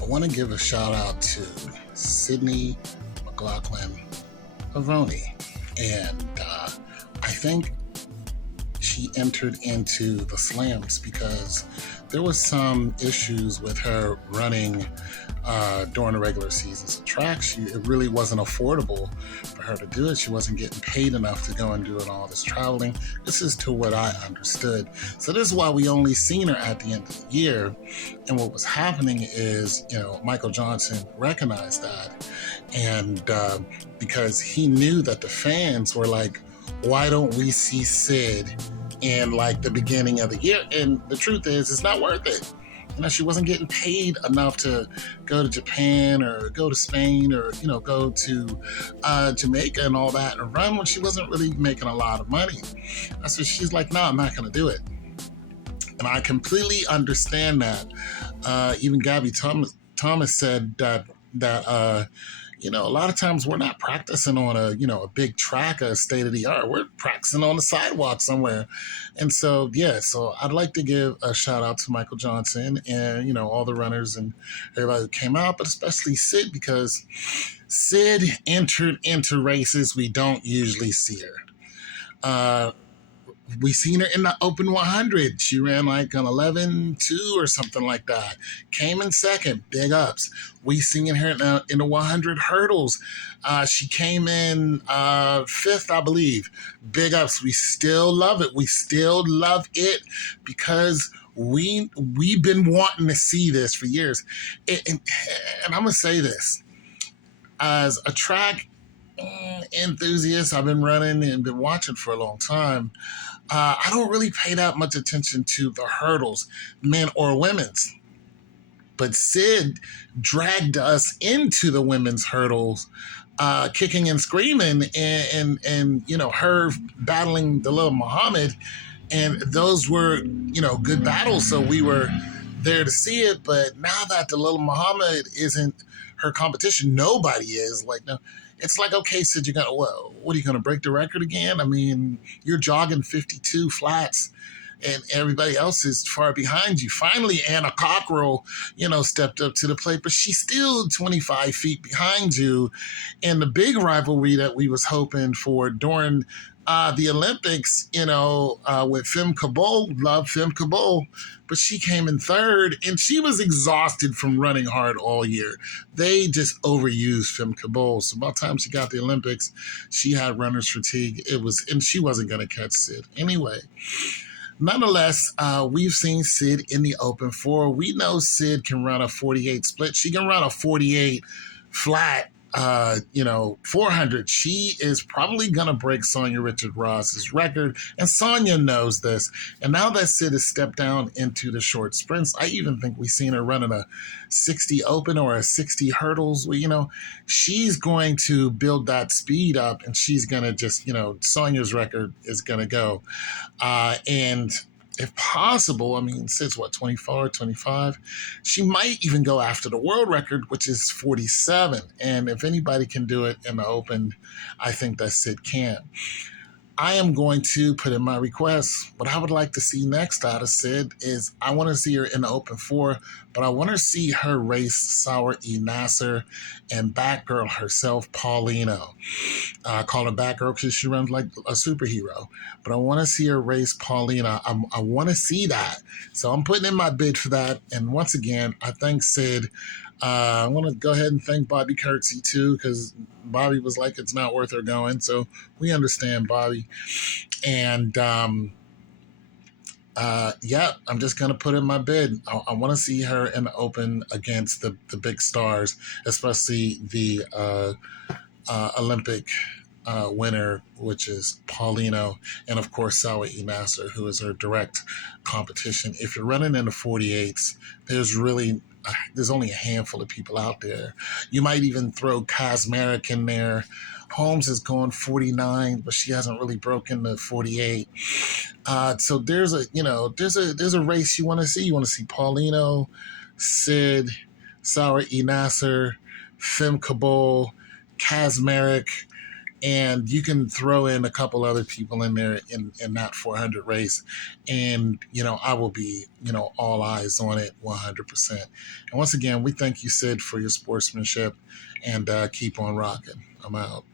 I want to give a shout out to Sydney McLaughlin Avoni. And I think she entered into the slams because there was some issues with her running during the regular seasons of track. It really wasn't affordable for her to do it. She wasn't getting paid enough to go and do all this traveling. This is to what I understood. So this is why we only seen her at the end of the year. And what was happening is, Michael Johnson recognized that. And because he knew that the fans were like, why don't we see Sid in like the beginning of the year? And the truth is, it's not worth it. She wasn't getting paid enough to go to Japan or go to Spain or, go to Jamaica and all that and run when she wasn't really making a lot of money. That's why she's like, no, I'm not going to do it. And I completely understand that. Even Gabby Thomas said that a lot of times we're not practicing on a big track, a state of the art. We're practicing on the sidewalk somewhere. And so I'd like to give a shout out to Michael Johnson and, all the runners and everybody who came out, but especially Sid, because Sid entered into races we don't usually see her. We seen her in the Open 100. She ran like an 11.2 or something like that. Came in second. Big ups. We seen her in the 100 hurdles. She came in fifth, I believe. Big ups. We still love it. We still love it because we've been wanting to see this for years. And I'm going to say this. As a track enthusiast, I've been running and been watching for a long time. I don't really pay that much attention to the hurdles, men or women's. But Sid dragged us into the women's hurdles, kicking and screaming, and her battling Dalilah Muhammad, and those were good battles. So we were there to see it. But now that Dalilah Muhammad isn't her competition, nobody is. Like, no. It's like, okay, Sid, what are you going to break the record again? I mean, you're jogging 52 flats and everybody else is far behind you. Finally, Anna Cockrell, stepped up to the plate, but she's still 25 feet behind you. And the big rivalry that we was hoping for during the Olympics, with Fem Cabot, love Fem Cabot, but she came in third and she was exhausted from running hard all year. They just overused Fem Cabot. So by the time she got the Olympics, she had runner's fatigue. And she wasn't going to catch Sid. Anyway, nonetheless, we've seen Sid in the Open 4. We know Sid can run a 48 split. She can run a 48 flat 400. She is probably going to break Sonia Richard-Ross's record, and Sonia knows this. And now that Sid has stepped down into the short sprints, I even think we've seen her running a 60 open or a 60 hurdles. She's going to build that speed up, and she's going to just, Sonia's record is going to go. And if possible, Sid's 24, 25. She might even go after the world record, which is 47. And if anybody can do it in the Open, I think that Sid can. I am going to put in my request. What I would like to see next out of Sid is I want to see her in the Open 4, but I want to see her race Sawar Nasser and Batgirl herself, Paulino. I call her Batgirl because she runs like a superhero, but I want to see her race Paulina. I want to see that. So I'm putting in my bid for that. And once again, I thank Sid. I want to go ahead and thank Bobby Kurtzy too, because Bobby was like, it's not worth her going. So we understand Bobby. And I'm just going to put in my bid. I want to see her in the Open against the big stars, especially the Olympic winner, which is Paulino, and of course Sawar Nasser, who is her direct competition. If you're running in the 48s, there's only a handful of people out there. You might even throw Kazmarek in there. Holmes is going 49, but she hasn't really broken the 48. So there's a race you want to see. You want to see Paulino, Sid, Sawar Nasser, Fem Cabot, Kazmarek, and you can throw in a couple other people in there in that 400 race, and I will be all eyes on it 100%. And once again, we thank you, Sid, for your sportsmanship, and keep on rocking. I'm out.